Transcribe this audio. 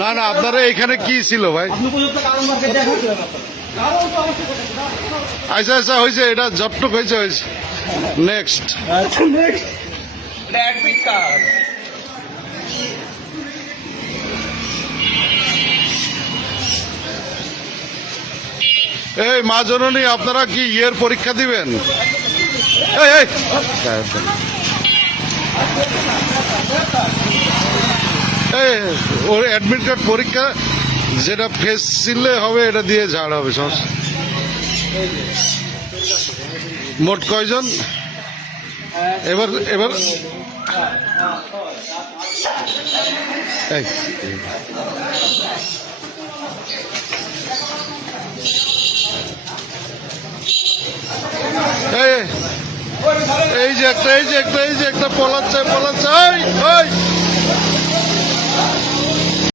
না না আপনারা এখানে কি ছিল ভাই? আচ্ছা আচ্ছা হয়েছে এটা জবটুক হয়েছে হয়েছে। নেক্সট আচ্ছা এই মা জননী আপনারা কি ইয়ের পরীক্ষা দিবেন? এই, এই। ওর অ্যাডমিট কার্ড পরীক্ষা যেটা ফেস সিলে হবে এটা দিয়ে ঝাড় হবে সমস্যা মোট কয়জন? এবার এবার। এই, এই যে একটা এই যে একটা এই যে একটা পলাচ্ছে পলাচ্ছে এই,